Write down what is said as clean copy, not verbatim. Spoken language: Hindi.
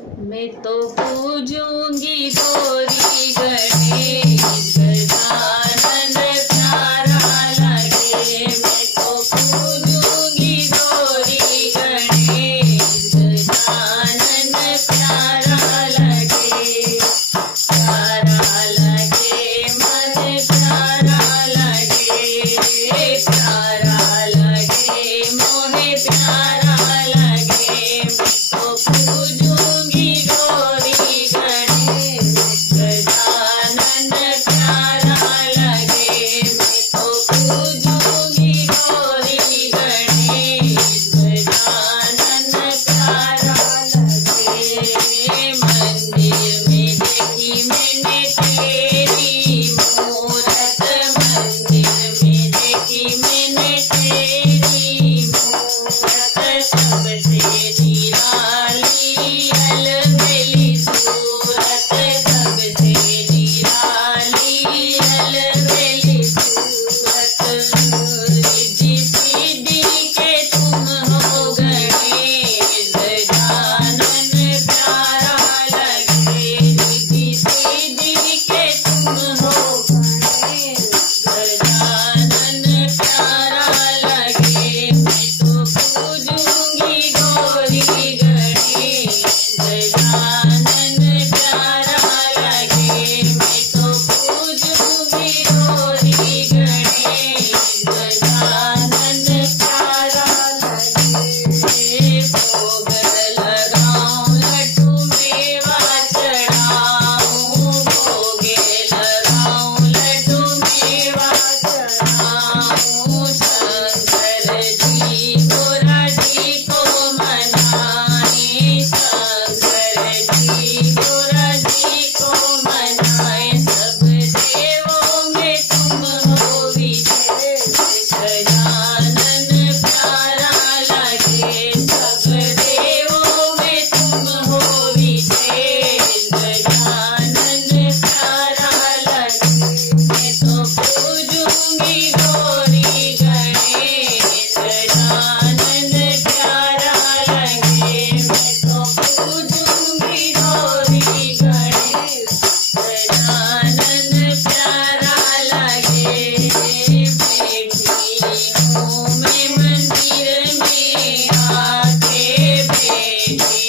मैं तो पूजूंगी गौरी गणेश गजानन प्यारा लगे। मैं तो पूजूंगी गौरी गणेश गजानन प्यारा लगे। प्यारा लगे मन प्यारा लगे, प्यारा लगे मोहे प्यारा लगे। मैं तो पूजूंगी गौरी गणेश गजानन प्यारा लगे। मैं तो पूजूंगी गौरी गणेश गजानन प्यारा लगे। मंदिर में देखी मैंने तेरी मूरत, मंदिर में देखी मैंने तेरी मूरत। सबसे निराली अलबेली सूरत, सबसे निराली अलबेली सूरत। रिद्धि सिद्धि के तुम हो गणेश गजानन प्यारा लगे। रिद्धि सिद्धि के तुम हो गणेश गजानन प्यारा लगे। मैं तो पूजूंगी गौरी गणेश गजानन प्यारा लगे। मैं तो पूजूंगी गौरी गणेश गजानन प्यारा लगे। भोग लगाऊं लड्डू मेवा चढ़ाऊं, भोगे लगाऊं लड्डू मेवा चढ़ाऊं। शंकर जी गोराजी को मनाए, शंकर जी गोराजी को मनाए। सब देवों में तुम हो विशेष गजानन प्यारा लगे। सब देवों में तुम हो विशेष गजानन प्यारा लगे। मैं तो पूजूंगी गौरी गणेश गजानन प्यारा लगे। मैं तो पूजूंगी गौरी गणेश गजानन प्यारा लगे। बैठी हूँ मैं मंदिर में आके, बैठी